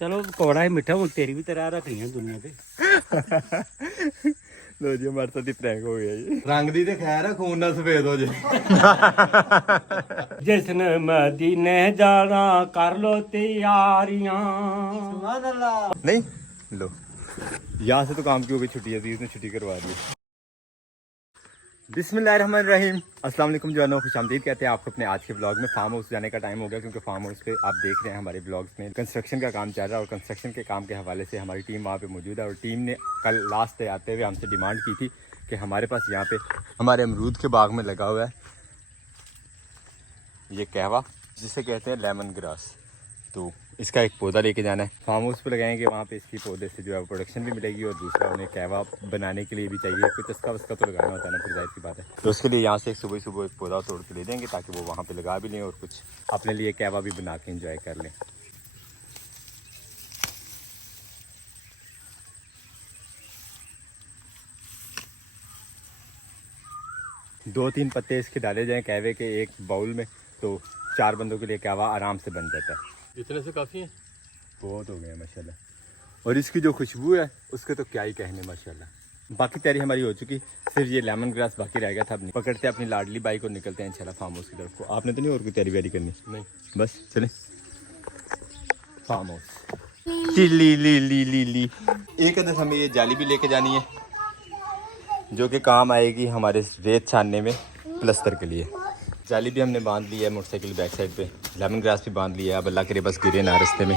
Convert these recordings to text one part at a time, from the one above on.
चलो कौड़ा है मिठा हूँ तेरी भी तरह रखनी है दुनिया पे। लो जी हमारे साथ ही प्रैंक हो गया जी। रंग दी ते खैर है खून ना सफेद हो जाए। जिसने मदीने जाना कर लो तैयारियां। नहीं लो यहाँ से तो काम की हो गई छुट्टी, अजीज ने छुट्टी करवा दी। बिस्मिल्लाहिर्रहमानिर्रहीम, अस्सलाम वालेकुम जवानों, खुशामदीद कहते हैं आपको अपने आज के ब्लॉग में। फार्म हाउस जाने का टाइम हो गया क्योंकि फार्म हाउस पे आप देख रहे हैं हमारे ब्लॉग्स में कंस्ट्रक्शन का काम चल रहा है और कंस्ट्रक्शन के काम के हवाले से हमारी टीम वहाँ पे मौजूद है। और टीम ने कल लास्ट डे आते हुए हमसे डिमांड की थी कि हमारे पास यहाँ पे हमारे अमरूद के बाग में लगा हुआ है ये कहवा, जिसे कहते हैं लेमन ग्रास। तो इसका एक पौधा लेके जाना है, फार्म हाउस पे लगाएंगे, वहाँ पे इसकी पौधे से जो है प्रोडक्शन भी मिलेगी और दूसरा उन्हें कहवा बनाने के लिए भी चाहिए कोई चस्का वस्का तो लगाना होता है ना, फिर जाहिर सी बात है। तो उसके लिए यहाँ से सुबह सुबह एक पौधा तोड़ के ले देंगे ताकि वो वहाँ पे लगा भी लें और कुछ अपने लिए कहवा भी बना के इंजॉय कर लें। दो तीन पत्ते इसके डाले जाएँ कहवे के एक बाउल में, तो 4 बंदों के लिए कहवा आराम से बन जाता है। इतने से काफ़ी है, बहुत हो गए माशाल्लाह। और इसकी जो खुशबू है उसके तो क्या ही कहने माशाल्लाह। बाकी तैयारी हमारी हो चुकी, सिर्फ ये लेमन ग्रास बाकी रह गया था। अपनी पकड़ते अपनी लाडली बाइक और निकलते हैं इंशाल्लाह फार्म हाउस की तरफ को। आपने तो नहीं और कोई तैयारी वैयारी करनी? नहीं, बस चले फार्म हाउस। ली ली ली ली ली एक अदर हमें ये जाली भी लेके जानी है जो कि काम आएगी हमारे रेत छानने में प्लस्तर के लिए। जाली भी हमने बांध ली है मोटरसाइकिल बैक साइड पे, लेमन ग्रास भी बांध लिया है। अब अल्लाह करे बस गिरे ना रास्ते में।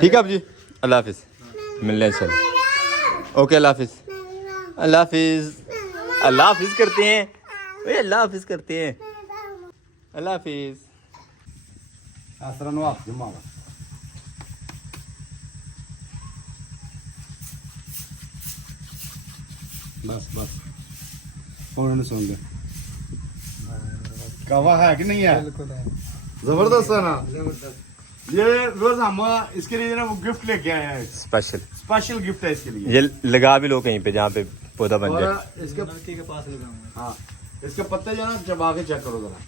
ठीक है आप जी, अल्लाह हाफिज़, मिलने चलो। ओके अल्लाह हाफिज़, अल्लाह हाफिज़, अल्लाह हाफिज़ करते हैं, ओए अल्लाह हाफिज़ करते हैं, अल्लाह हाफिज़। बस बस और सुन ले कहवा है कि नहीं है? जबरदस्त है ना, जबरदस्त। ये रोज हम इसके लिए ना वो गिफ्ट लेके आए हैं, स्पेशल गिफ्ट है इसके लिए। ये लगा भी लो कहीं पे जहाँ पे पौधा बन जाए। इसके नलके के पास लगाऊंगा। हाँ इसके पत्ते जो ना चबा के चेक करो जरा,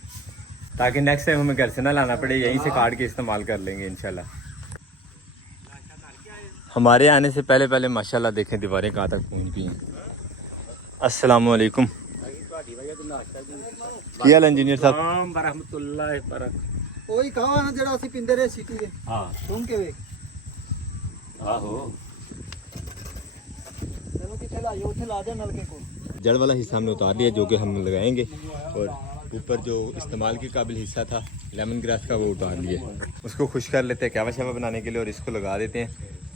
ताकि नेक्स्ट टाइम हमें घर से ना लाना पड़े, यहीं से काट के इस्तेमाल कर लेंगे इंशाल्लाह। हमारे आने से पहले पहले माशाल्लाह देखें दीवारें कहाँ तक पहुँच गई हैं। अस्सलाम वालेकुम, क्या हाल इंजीनियर साहब? बरहमतुल्लाह बरक ओही कहवा ना जेड़ा ਅਸੀਂ ਪਿੰਦੇ ਰਹੇ ਸਿਟੀ ਦੇ हाँ ਸੁਣ ਕੇ ਵੇਖ आहो ਚਲੋ ਕਿੱਥੇ ਲਾਇਓ ਉੱਥੇ ਲਾ ਦੇ ਨਲਕੇ ਕੋਲ। जड़ वाला हिस्सा हमने उतार लिया जो कि हम लगाएंगे, और ऊपर जो इस्तेमाल के काबिल हिस्सा था लेमन ग्रास का वो उतार लिया। उसको खुश कर लेते हैं कहवा शवा बनाने के लिए और इसको लगा देते हैं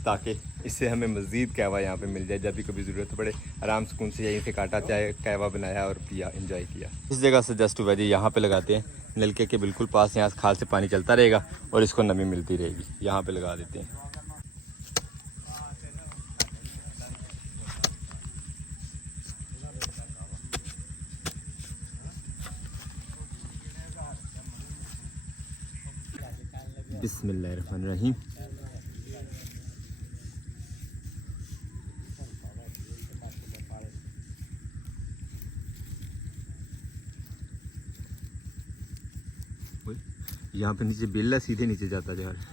ताकि इससे हमें मज़ीद कहवा यहाँ पे मिल जाए। जब भी कभी ज़रूरत पड़े आराम सुकून से यहीं से काटा, चाहे कहवा बनाया और पिया, इंजॉय किया। इस जगह से जस्ट वजह यहाँ पे लगाते हैं नलके के बिल्कुल पास, यहाँ से खाल से पानी चलता रहेगा और इसको नमी मिलती रहेगी। यहाँ पे लगा देते हैं। बिस्मिल्लाहिर्रहमानिर्रहीम। यहाँ पे नीचे बिल्ला सीधे नीचे जाता जा रहा है।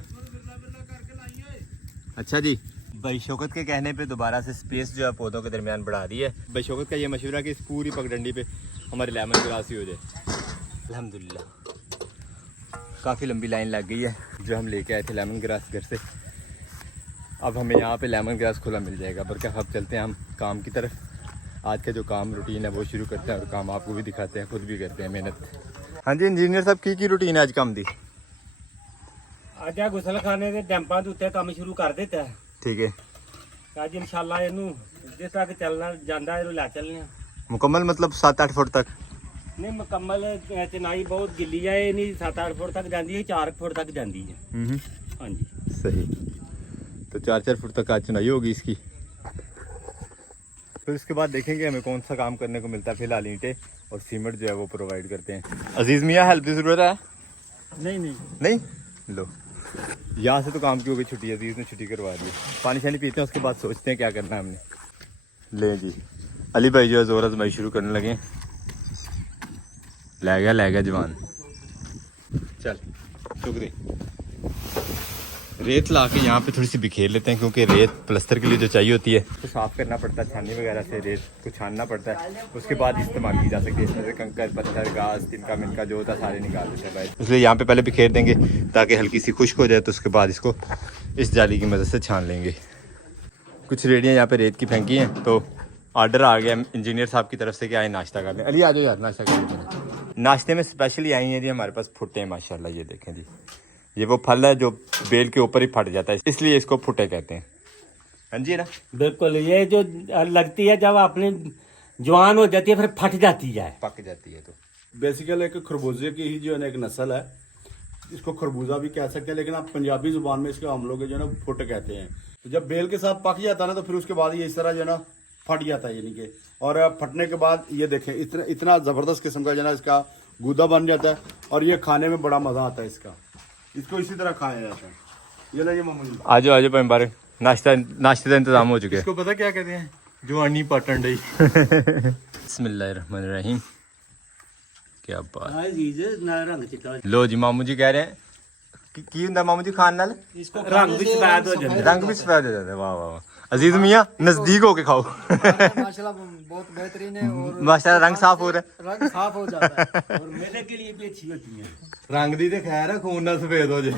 अच्छा जी, भाई शौकत के कहने पे दोबारा से स्पेस जो है पौधों के दरमियान बढ़ा दी है। भाई शौकत का ये मशवरा कि इस पूरी पगडंडी पे हमारे लेमन ग्रास ही हो जाए। अल्हम्दुलिल्लाह काफ़ी लंबी लाइन लग गई है जो हम लेके आए थे लेमन ग्रास घर से। अब हमें यहाँ पे लेमन ग्रास खुला मिल जाएगा। बल्कि अब चलते हैं हम काम की तरफ। आज का जो काम रूटीन है वो शुरू करते हैं और काम आपको भी दिखाते हैं, खुद भी करते हैं मेहनत। हाँ जी इंजीनियर साहब की रूटीन है आज काम दी? ਅੱਜ ਆ ਗੁਸਲਖਾਨੇ ਦੇ ਡੈਂਪਾਂ ਦੇ ਉੱਤੇ ਕੰਮ ਸ਼ੁਰੂ ਕਰ ਦਿੱਤਾ ਹੈ। ठीक है, ਅੱਜ ਇਨਸ਼ਾਅੱਲਾ ਇਹਨੂੰ ਜਿਸ ਤੱਕ ਚੱਲਣਾ ਜਾਂਦਾ ਇਹਨੂੰ ਲੈ ਚੱਲਨੇ ਆ। मुकम्मल मतलब 7-8 फुट तक? ਨਹੀਂ ਮੁਕੰਮਲ ਚਨਾਈ ਬਹੁਤ ਗਿੱਲੀ ਆ, ਇਹ ਨਹੀਂ 7-8 ਫੁੱਟ ਤੱਕ ਜਾਂਦੀ ਹੈ, 4 ਫੁੱਟ ਤੱਕ ਜਾਂਦੀ ਹੈ। ਹਾਂਜੀ सही, तो 4-4 फुट तक आज चुनाई होगी इसकी। फिर उसके बाद देखेंगे हमें कौन सा काम करने को मिलता है। फिलहाल ईंटें और सीमेंट जो है वो प्रोवाइड करते हैं। अजीज़ मियाँ हेल्प की ज़रूरत है? नहीं नहीं नहीं लो यहाँ से तो काम की हो गई छुट्टी, अजीज़ ने छुट्टी करवा दी। पानी शानी पीते हैं उसके बाद सोचते हैं क्या करना है हमने। ले जी अली भाई जो है ज़ोर आजमाई शुरू करने लगे। लै गया जवान, चल शुक्रिया। रेत ला के यहाँ पे थोड़ी सी बिखेर लेते हैं, क्योंकि रेत प्लस्तर के लिए जो चाहिए होती है तो साफ़ करना पड़ता है, छाननी वगैरह से रेत को छानना पड़ता है, उसके बाद इस्तेमाल की जा सकती है। इसमें से कंकर, पत्थर, घास, तिनका मिनका जो होता है सारे निकाल देते हैं भाई। इसलिए यहाँ पे पहले बिखेर देंगे ताकि हल्की सी खुश्क हो जाए, तो उसके बाद इसको इस जाली की मदद से छान लेंगे। कुछ रेडियाँ यहाँ पे रेत की फेंकी हैं, तो ऑर्डर आ गया इंजीनियर साहब की तरफ से कि आए नाश्ता कर लें। अली आ जाओ यार, नाश्ता कर लें। नाश्ते में स्पेशली आई हैं जी हमारे पास फुट्टे हैं माशाल्लाह, ये देखें जी, ये वो फल है जो बेल के ऊपर ही फट जाता है, इसलिए इसको फुट्टे कहते हैं। हाँ जी ना, बिल्कुल। ये जो लगती है जब आपने जवान हो जाती है फिर फट जाती है, पक जाती है। तो बेसिकली एक खरबूजे की ही जो है ना एक नस्ल है, इसको खरबूजा भी कह सकते हैं, लेकिन आप पंजाबी जुबान में इसको हम लोग जो है ना फुट कहते हैं। तो जब बेल के साथ पक जाता है ना तो फिर उसके बाद ये इस तरह जो है ना फट जाता है, यानी कि, और फटने के बाद ये देखें इतना ज़बरदस्त किस्म का जो है ना इसका गूदा बन जाता है, और ये खाने में बड़ा मज़ा आता है इसका। इसको इसी तरह खाया जाता है। ये लीजिए मामूली, आ जाओ भाई मुबारक, नाश्ते का इंतजाम हो चुके हैं। इसको पता क्या कहते हैं, जवानी पाटन डई। बिस्मिल्लाहिर्रहमानिर्रहीम। क्या बात। लो जी, मामू जी कह रहे हैं की हुंदा मामू जी खान नाल इसको रंग भी सफेद हो जाता है। रंग भी सफेद हो जाता है। वाह वाह वाह, अजीज मियाँ नजदीक होके खाओ। माशाल्लाह बहुत बेहतरीन है, और माशाल्लाह रंग साफ हो रहा है। रंग साफ हो जाता है। और मेरे के लिए भी अच्छी होती है। रंग दी तो खैर है, खून ना सफेद हो जाए।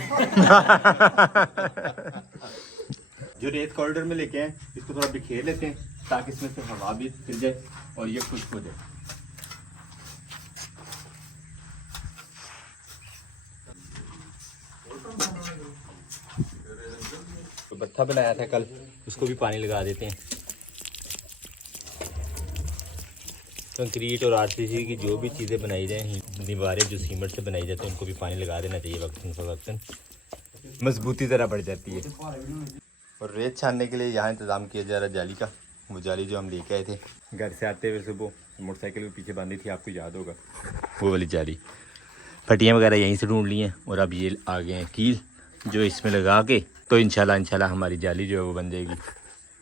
जो रेत कॉरिडोर में लेके आए इसको थोड़ा बिखेर लेते हैं ताकि इसमें से हवा भी फिर जाए और ये खुश्क हो जाए। तो बत्था बनाया था कल, उसको भी पानी लगा देते हैं। कंक्रीट और आरसीसी की जो भी चीज़ें बनाई जाएँ, दीवारें जो सीमेंट से बनाई जाती हैं, उनको भी पानी लगा देना चाहिए वक्तन फ़वक्तन, मजबूती ज़रा बढ़ जाती है। और रेत छानने के लिए यहाँ इंतज़ाम किया जा रहा है जाली का। वो जाली जो हम लेके आए थे घर से आते हुए सुबह, मोटरसाइकिल के पीछे बांधी थी, आपको याद होगा वो वाली जाली। फटियाँ वगैरह यहीं से ढूंढ ली हैं और अब ये आ गए हैं कील, जो इसमें लगा के तो इंशाल्लाह हमारी जाली जो है वो बन जाएगी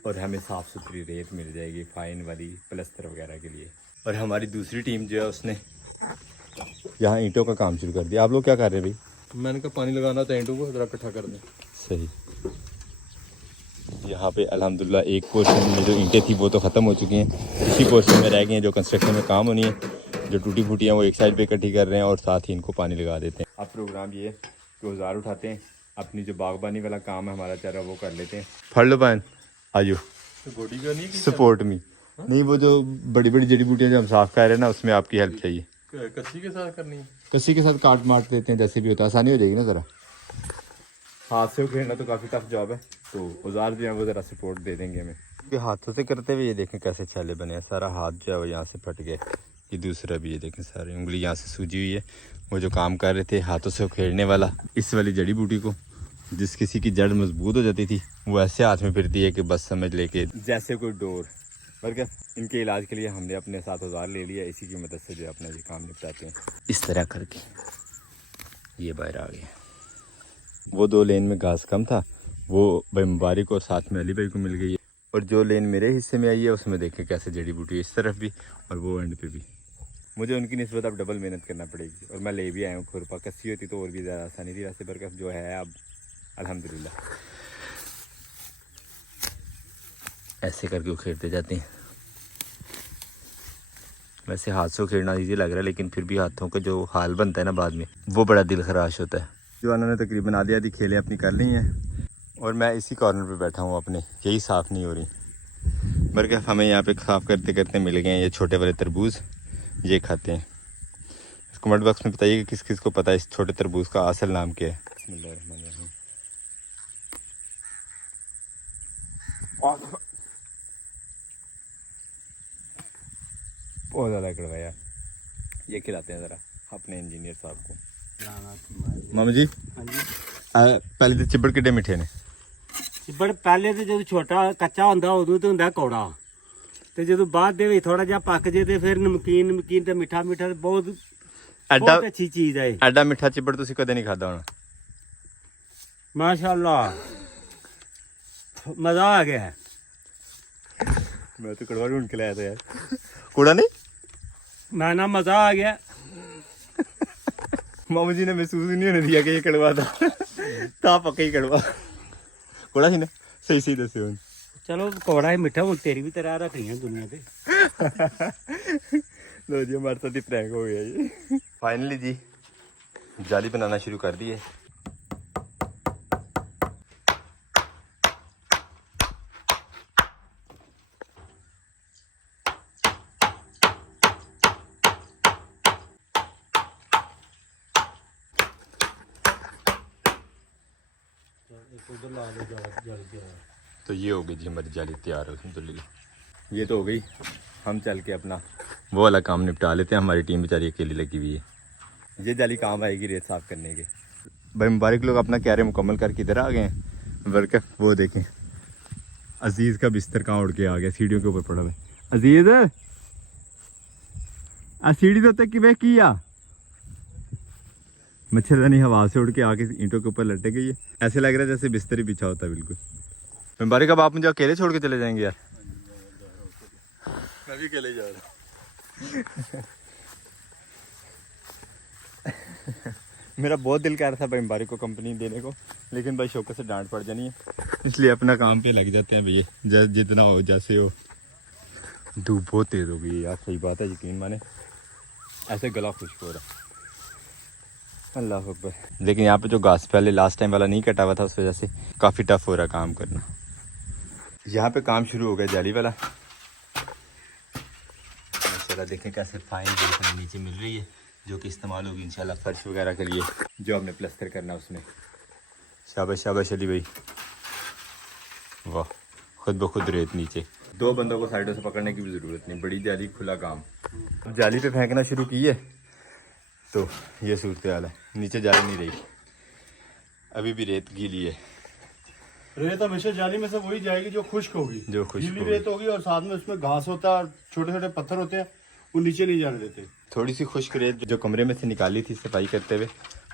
और हमें साफ़ सुथरी रेत मिल जाएगी फाइन वाली प्लस्तर वगैरह के लिए। और हमारी दूसरी टीम जो है उसने यहाँ ईंटों का काम शुरू कर दिया। आप लोग क्या कर रहे हैं भाई? मैंने कहा पानी लगाना था, ईंटों को जरा इकट्ठा कर दें। सही। यहाँ पे अल्हम्दुलिल्लाह एक पोर्शन में जो ईंटें थी वो तो ख़त्म हो चुकी हैं, इसी पोर्शन में रह गई हैं जो कंस्ट्रक्शन में काम होनी है। जो टूटी फूटी हैं वो एक साइड पे इकट्ठी कर रहे हैं और साथ ही इनको पानी लगा देते हैं। अब प्रोग्राम ये कि औजार उठाते हैं, अपनी जो बागबानी वाला काम है हमारा चल रहा वो कर लेते हैं। फड़ लो पान, आइयो गोडी का नहीं, सपोर्ट मी। नहीं, वो जो बड़ी बड़ी जड़ी बूटियाँ जो हम साफ़ कर रहे हैं ना, उसमें आपकी हेल्प चाहिए। कस्सी के साथ करनी है। कसी के साथ काट मार देते हैं, जैसे भी होता है, आसानी हो जाएगी ना ज़रा। हाथ से उखेड़ना तो काफ़ी टफ जॉब है, तो औजार जो है वो ज़रा सपोर्ट दे देंगे हमें। ये हाथों से करते हुए ये देखें कैसे छाले बने हैं, सारा हाथ जो है वो यहाँ से फट गया। ये दूसरा भी ये देखें, सारी उंगली यहाँ से सूजी हुई है। वो जो काम कर रहे थे हाथों से उखेड़ने वाला, इस वाली जड़ी बूटी को, जिस किसी की जड़ मजबूत हो जाती थी वो ऐसे हाथ में फिरती है कि बस समझ लेके जैसे कोई डोर। बल्कि इनके इलाज के लिए हमने अपने साथ औजार ले लिया, इसी की मदद से जो अपना ये काम निपटाते हैं। इस तरह करके ये बाहर आ गया। वो 2 लेन में घास कम था, वो भाई मुबारक और साथ में अली भाई को मिल गई है। और जो लेन मेरे हिस्से में आई है उसमें देखें कैसे जड़ी बूटी इस तरफ भी और वो एंड पे भी। मुझे उनकी निस्बत अब डबल मेहनत करना पड़ेगी और मैं ले भी आया हूँ खुरपा। कस्सी होती तो और भी ज़्यादा आसानी थी, रास्ते पर जो है अब अल्हम्दुलिल्लाह ऐसे करके उखेड़ते जाते हैं। वैसे हाथ से उखेड़ना ईजी लग रहा है, लेकिन फिर भी हाथों का जो हाल बनता है ना बाद में, वो बड़ा दिल खराश होता है। जो उन्होंने तकरीबन आधी खेलें अपनी कर ली हैं और मैं इसी कॉर्नर पे बैठा हूँ अपने, यही साफ़ नहीं हो रही। बल्कि हमें यहाँ पे साफ़ करते करते मिल गए हैं ये छोटे वाले तरबूज, ये खाते हैं। कमेंट बॉक्स में बताइए कि किस किस को पता है इस छोटे तरबूज का असल नाम क्या है। बहुत ज़्यादा कड़वाया, ये खिलाते हैं ज़रा अपने इंजीनियर साहब को। मामा जी पहले तो चिब्बड़ किड्डे मिठे ने? चिब्बड़ पहले तो जो छोटा कच्चा होंदा उदों तो होंदा कौड़ा, तो जो बाद दे विच थोड़ा जिहा पक जे ते फिर नमकीन ते मिठा मिठा बहुत अच्छी चीज़ है। एडा मिठा चिब्बड़ तुसीं कदे नहीं खादा होना? माशाल्लाह मज़ा आ गया है। मैं तो कड़वा ढूंढ के लाया था यार। कूड़ा नहीं? ना मज़ा आ गया। मामू जी ने महसूस नहीं होने दिया कि ये कड़वा था, पक्का ही कड़वा। कोड़ा सी ने सही सही दसे हुन चलो कौड़ा है मिठा हूँ तेरी भी तरह रखनी है दुनिया पे। लो जी हमारे साथ ही प्रैंक हो गया ये। फाइनली जी जाली बनाना शुरू कर दी है। तो ये हो गई जी हमारी जाली तैयार है तो ये तो हो गई। हम चल के अपना वो वाला काम निपटा लेते हैं। हमारी टीम बेचारी अकेली लगी हुई है। ये जाली काम आएगी रेत साफ करने के। भाई मुबारक लोग अपना क्यारे मुकम्मल करके इधर आ गए हैं। वर्क वो देखें अजीज़ का बिस्तर कहाँ उड़ के आ गया सीढ़ियों के ऊपर पड़ा हुआ। अजीज़ आ सीढ़ी तो तक कि किया मच्छरदानी हवा से उड़ के आके ईंटों के ऊपर लटक गई है। ऐसे लग रहा है जैसे बिस्तर ही बिछा होता है बिल्कुल। मुबारक अब आप मुझे अकेले छोड़ के चले जाएंगे यार। मैं भी अकेले जा रहा हूँ। मेरा बहुत दिल कर रहा था भाई मुबारक को कंपनी देने को, लेकिन भाई शौकत से डांट पड़ जानी है, इसलिए अपना काम पे लग जाते हैं भैया जितना हो जैसे हो। धूप बहुत तेज़ हो गई यार, सही बात है, यकीन माने ऐसे गला खुश्क हो रहा। अल्लाह अकबर। लेकिन यहाँ पे जो घास पहले लास्ट टाइम वाला नहीं कटा हुआ था उस वजह से काफ़ी टफ हो रहा काम करना। यहाँ पे काम शुरू हो गया जाली वाला। माशाल्लाह देखें कैसे फाइन देखने नीचे मिल रही है जो कि इस्तेमाल होगी इंशाल्लाह फर्श वगैरह के लिए जो हमने प्लस्तर करना उसमें। शाबाश शाबाश अली भाई, वाह, खुद ब खुद रेत नीचे। दो बंदों को साइडों से पकड़ने की भी ज़रूरत नहीं, बड़ी जाली खुला काम। अब जाली पे फेंकना शुरू की है तो ये सूरत हाल है। नीचे जाली नहीं रही, अभी भी रेत गीली है। रेत हमेशा जाली में से वही जाएगी जो खुश्क होगी, जो खुश्क गीली होगी। रेत होगी और साथ में उसमें घास होता है, छोटे छोटे पत्थर होते हैं, वो नीचे नहीं जाने देते। थोड़ी सी खुश्क रेत जो कमरे में से निकाली थी सफाई करते हुए,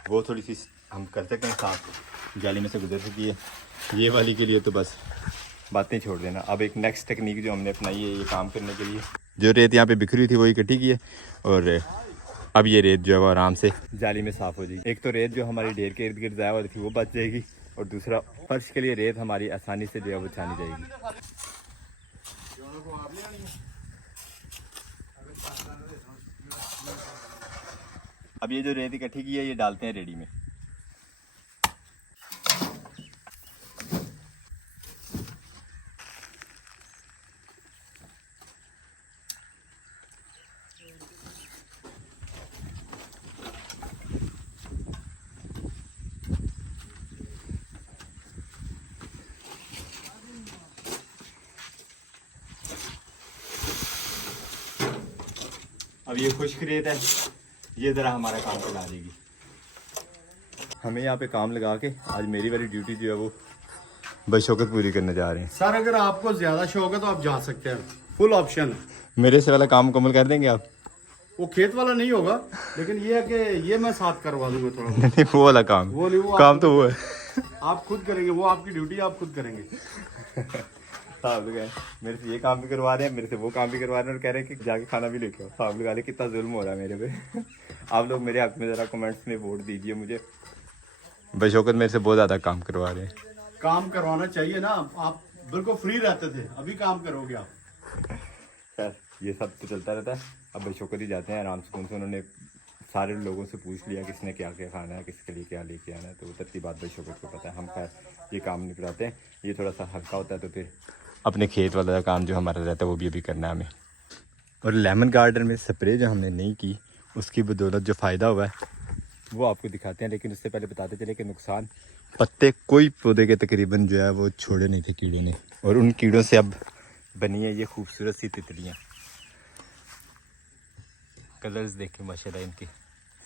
वो थोड़ी सी हम कर सकते हैं साफ, जाली में से गुजर सकी है। ये वाली के लिए तो बस बातें छोड़ देना। अब एक नेक्स्ट टेक्निक जो हमने अपनाई है ये काम करने के लिए, जो रेत यहाँ पे बिखरी थी वो इकट्ठी की है और अब ये रेत जो है वो आराम से जाली में साफ़ हो जाएगी। एक तो रेत जो हमारी ढेर के इर्द गिर्द ज़ाया हुई थी वो बच जाएगी, और दूसरा फर्श के लिए रेत हमारी आसानी से जो है वो छानी जाएगी। अब ये जो रेत इकट्ठी की है ये डालते हैं रेडी में। अब ये खुश्क रेत है, ये ज़रा हमारा काम चला देगी। हमें यहाँ पे काम लगा के आज मेरी वाली ड्यूटी जो है वो बशौकत पूरी करने जा रहे हैं। सर अगर आपको ज्यादा शौक है तो आप जा सकते हैं, फुल ऑप्शन है। मेरे से वाला काम मुकम्मल कर देंगे आप? वो खेत वाला नहीं होगा, लेकिन ये है कि ये मैं साथ करवा दूंगा थोड़ा बहुत। नहीं वो वाला काम, वो नहीं, वो काम तो वो है आप खुद करेंगे, वो आपकी ड्यूटी आप खुद करेंगे। साहब लोग मेरे से ये काम भी करवा रहे हैं, मेरे से वो काम भी करवा रहे हैं और कह रहे हैं कि जाके खाना भी लेके आओ। साहब लोग कितना जुल्म हो रहा है मेरे पे। आप लोग मेरे हक में ज़रा कमेंट्स में वोट दीजिए मुझे। बशौकत मेरे से बहुत ज़्यादा काम करवा रहे हैं। काम करवाना चाहिए ना, आप बिल्कुल फ्री रहते थे, अभी काम करोगे आप। खैर ये सब तो चलता रहता है। अब बशौकत ही जाते हैं आराम सुकून से। उन्होंने सारे लोगों से पूछ लिया किसने क्या क्या खाना है, किसके लिए क्या लेके आना है, तो उतर की बात बशौकत को पता है। हम खैर ये काम निपटाते हैं, ये थोड़ा सा हल्का होता है तो फिर अपने खेत वाला काम जो हमारा रहता है वो भी अभी करना है हमें। और लेमन गार्डन में स्प्रे जो हमने नहीं की उसकी बदौलत जो फ़ायदा हुआ है वो आपको दिखाते हैं, लेकिन उससे पहले बताते चले कि नुकसान पत्ते कोई पौधे के तकरीबन जो है वो छोड़े नहीं थे कीड़ों ने, और उन कीड़ों से अब बनी है ये खूबसूरत सी तितलियाँ। कलर्स देखें माशाल्लाह इनके,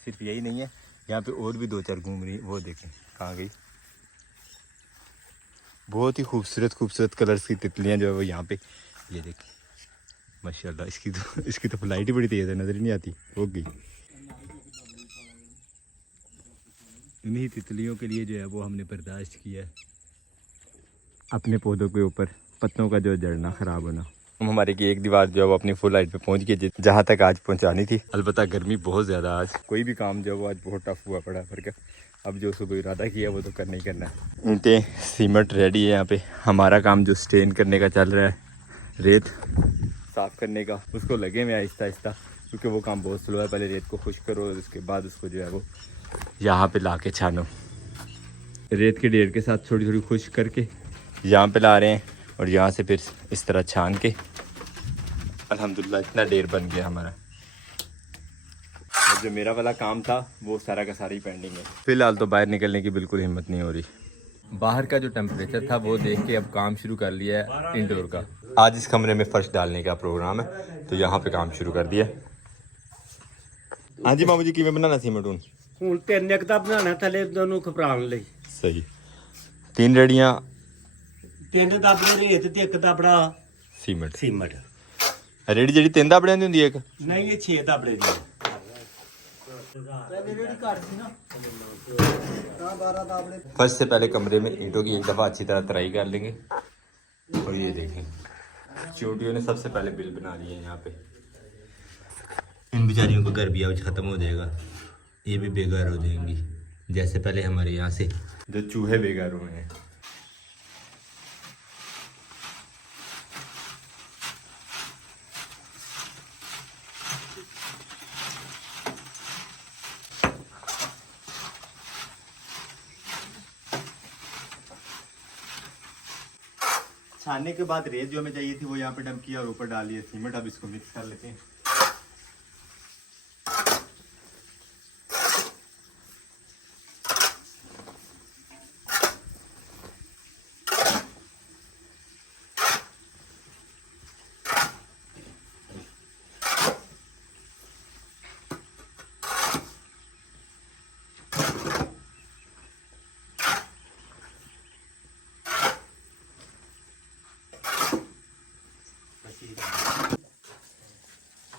सिर्फ यही नहीं है, यहाँ पे और भी दो चार घूम रही, वो देखें कहाँ गई। बहुत ही खूबसूरत खूबसूरत कलर्स की तितलियाँ जो है वो यहाँ पे, ये देखें माशाल्लाह। इसकी तो फ्लाइट ही बड़ी तेज़ है, नज़र ही नहीं आती, हो गई। इन्हीं तितलियों के लिए जो है वो हमने बर्दाश्त किया है अपने पौधों के ऊपर पत्तों का जो जड़ना ख़राब होना। हमारे की एक दीवार जो है वो अपनी फुल हाइट पे पहुंच गई जहाँ तक आज पहुंचानी थी। अलबत्ता गर्मी बहुत ज़्यादा, आज कोई भी काम जो है वो आज बहुत टफ हुआ पड़ा पर क्या, अब जो सुबह इरादा किया वो तो करना ही करना है। ईंटें सीमेंट रेडी है यहाँ पे। हमारा काम जो स्टेन करने का चल रहा है, रेत साफ़ करने का, उसको लगे हुए आहिस्ता आहिस्ता, क्योंकि वो काम बहुत स्लो है। पहले रेत को खुश करो और उसके बाद उसको जो है वो यहाँ पे ला के छानो। रेत के ढेर के साथ थोड़ी थोड़ी खुश करके यहाँ पे ला रहे हैं और यहाँ से फिर इस तरह छान के अल्हम्दुलिल्लाह इतना ढेर बन गया हमारा। और जो मेरा वाला काम था वो सारा का सारा ही पेंडिंग है। फ़िलहाल तो बाहर निकलने की बिल्कुल हिम्मत नहीं हो रही। बाहर का जो टेम्परेचर था वो देख के अब काम शुरू कर लिया है इंडोर का। आज इस कमरे में फर्श डालने का प्रोग्राम है तो यहाँ पे काम शुरू कर दिया। हाँ जी मामू जी, किवें बनाना सीमेंट हूँ? ਹੁਣ 3 ਇੱਕ ਦਾ ਬਣਾਉਣਾ ਥੱਲੇ ਦੋਨੋਂ ਖਪਰਾਉਣ ਲਈ। सही, 3 रेडियाँ 3 ਦਾਬੜੇ ਰੇਤ ਤੇ 1 ਦਾਬੜਾ सीमेंट। ਸੀਮਟ। रेडी जी 3 दाबड़ियां दी हुंदी है एक? ਨਹੀਂ ਇਹ 6 ਦਾਬੜੇ ਦੀ। पहले रेडी काट थी ना 12 दाबड़े। फर्स्ट से पहले कमरे में ईंटों की एक दफ़ा अच्छी तरह तराई कर लेंगे। और ये देखें चोटियों ने सबसे पहले बिल बना लिए हैं यहाँ पे। इन बेचारियों को घर भी आज ख़त्म हो जाएगा, ये भी बेघर हो जाएंगी, जैसे पहले हमारे यहाँ से जो चूहे बेघर हुए हैं। छानने के बाद रेत जो हमें चाहिए थी वो यहाँ पे डंप किया और ऊपर डाल दिया सीमेंट। अब इसको मिक्स कर लेते हैं।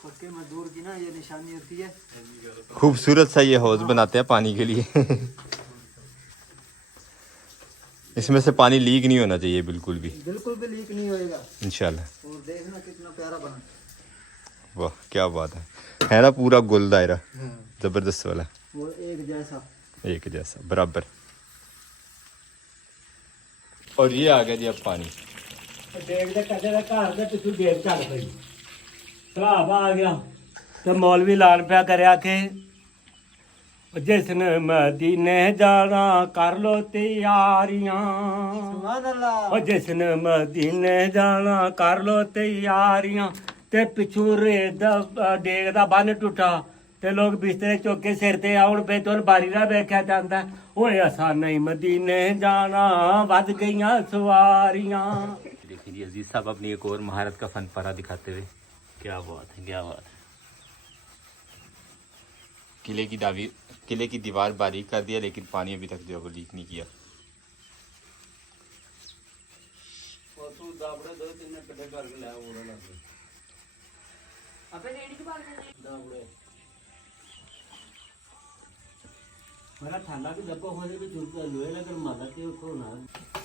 पक्के मजदूर की ना ये निशानी होती है। खूबसूरत सा ये हौज बनाते हैं पानी के लिए। इसमें से पानी लीक नहीं होना चाहिए बिल्कुल भी लीक नहीं होएगा इंशाल्लाह। और देखना कितना प्यारा बना। वाह क्या बात है ना, पूरा गोल दायरा जबरदस्त वाला और एक जैसा बराबर। और ये आ गया जी अब पानी। ਦੇਖ ਦੇ ਕੱਜੇ ਦਾ ਘਰ ਦੇ ਪਿੱਛੇ ਦੇਖ ਚੱਲ ਪਈ। ਸਲਾਬ ਆ ਗਿਆ ਤੇ ਮੌਲਵੀ ਲਾਲ ਪਿਆ ਕਰਿਆ ਕਿ ਜਿਸਨ ਮਦੀਨੇ ਜਾਣਾ ਕਰ ਲੋ ਤਿਆਰੀਆਂ। सुभान अल्लाह। ਉਹ ਜਿਸਨ ਮਦੀਨੇ ਜਾਣਾ ਕਰ ਲੋ ਤਿਆਰੀਆਂ। ਤੇ ਪਿੱਛੋਂ ਰੇਤ ਦਾ ਡੇਗ ਦਾ ਬੰਨ ਟੁੱਟਾ ਤੇ ਲੋਕ ਬਿਸਤਰੇ ਚੁੱਕ ਕੇ ਸਿਰ ਤੇ ਆਉਣ ਪਏ ਤੇ ਬਾਰੀ ਦਾ ਵੇਖਿਆ ਜਾਂਦਾ ਓਏ ਅਸਾਂ ਨਹੀਂ ਮਦੀਨੇ ਜਾਣਾ ਵੱਧ ਗਈਆਂ ਸਵਾਰੀਆਂ। देखिए जी अजीज साहब अपनी एक और महारत का फन पारा दिखाते हुए। क्या बात है, क्या बात है। किले की दीवार बारीक कर दिया लेकिन पानी अभी तक जो है वो लीक नहीं किया।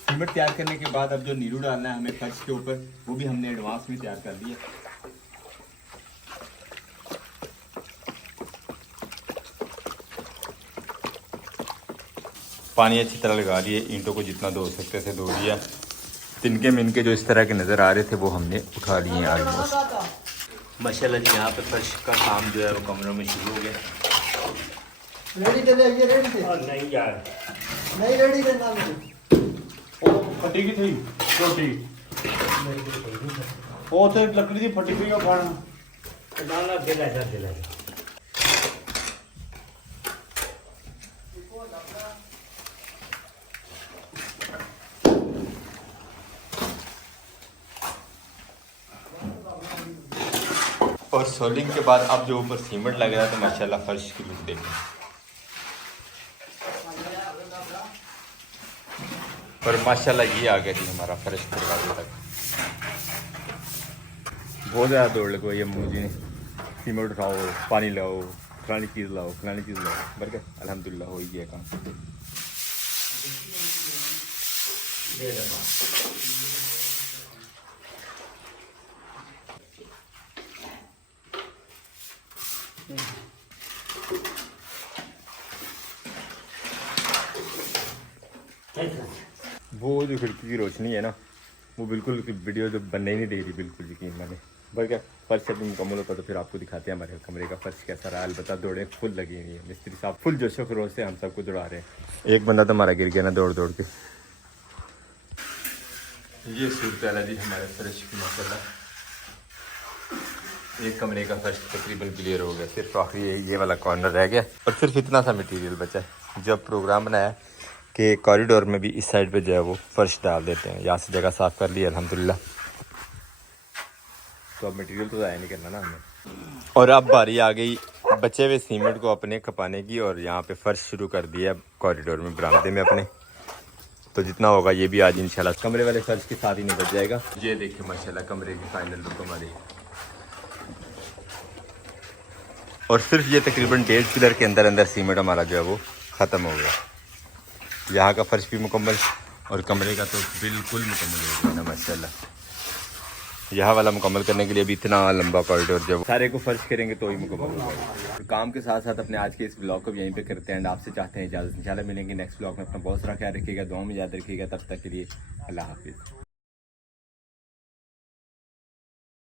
सीमेंट तैयार करने के बाद अब जो नीरू डालना है हमें फर्श के ऊपर, वो भी हमने एडवांस में तैयार कर दिया। पानी अच्छी तरह लगा लिए, ईंटों को जितना धो सकते थे धो लिया। तिनके मिनके जो इस तरह के नज़र आ रहे थे वो हमने उठा लिए हैं ऑलमोस्ट। माशाल्लाह जी यहाँ पे फर्श का काम जो है वो कमरों में शुरू हो गया। रेडी दे दे ये रेडी दे। नहीं यार नहीं रेडी देना मुझे। फटी की थी छोटी वो तो लकड़ी की फटी हुई खाना डाला दिला जा दिला। और सोलिंग के बाद अब जो ऊपर सीमेंट लग रहा है तो माशाल्लाह फर्श की लुक देखिए। और माशाल्लाह ये आ गया जी हमारा फर्श दरवाजे तक। बहुत ज़्यादा दौड़ लगो ये मुझे सीमेंट उठाओ, पानी लाओ, फलानी चीज़ लाओ, फलानी चीज़ लाओ, बल्कि अल्हम्दुलिल्लाह हो ही गया काम। वो जो खिड़की की रोशनी है ना, वो बिल्कुल वीडियो जो बनने ही नहीं दे रही, बिल्कुल यकीन माने। बल्कि फर्श जब मुकम्मल होता तो फिर आपको दिखाते हैं हमारे कमरे का फर्श कैसा रहा। अलबत्ता दौड़े फुल लगी हुई है, मिस्त्री साहब फुल जोशो खरोश से हम सबको दौड़ा रहे हैं। एक बंदा तो हमारा गिर गया ना दौड़ दौड़ के। ये सूरत है जी हमारे फर्श की माशाल्लाह। एक कमरे का फर्श तकरीबन क्लियर हो गया, सिर्फ आखिरी ये वाला कॉर्नर रह गया और सिर्फ इतना सा मटेरियल बचा है। जब प्रोग्राम बनाया कि कॉरिडोर में भी इस साइड पे जो है वो फर्श डाल देते हैं, यहाँ से जगह साफ़ कर ली अल्हम्दुलिल्लाह। तो अब मटेरियल तो ज़ाया नहीं करना ना हमें। और अब बारी आ गई बचे हुए सीमेंट को अपने खपाने की, और यहाँ पे फर्श शुरू कर दिया कॉरिडोर में बरामदे में अपने। तो जितना होगा ये भी आज इंशाल्लाह कमरे वाले फर्श के साथ ही निपट जाएगा। ये देखिए माशाल्लाह कमरे की फाइनल लुक हमारी। और सिर्फ ये तकरीबन 1.5 पिलर के अंदर अंदर सीमेंट हमारा जो है वो ख़त्म हो गया। यहाँ का फर्श भी मुकम्मल और कमरे का तो बिल्कुल मुकम्मल हो गया ना माशाल्लाह। यहाँ वाला मुकम्मल करने के लिए भी इतना लंबा कॉरिडोर जब सारे को फर्श करेंगे तो ही मुकम्मल होगा। तो काम के साथ साथ अपने आज के इस ब्लॉग को भी यहीं पे करते हैं। आपसे चाहते हैं इजाज़त, इंशाल्लाह मिलेंगे नेक्स्ट ब्लॉग में। अपना बहुत सारा ख्याल रखिएगा, दुआ में याद रखिएगा। तब तक के लिए अल्लाह हाफिज़।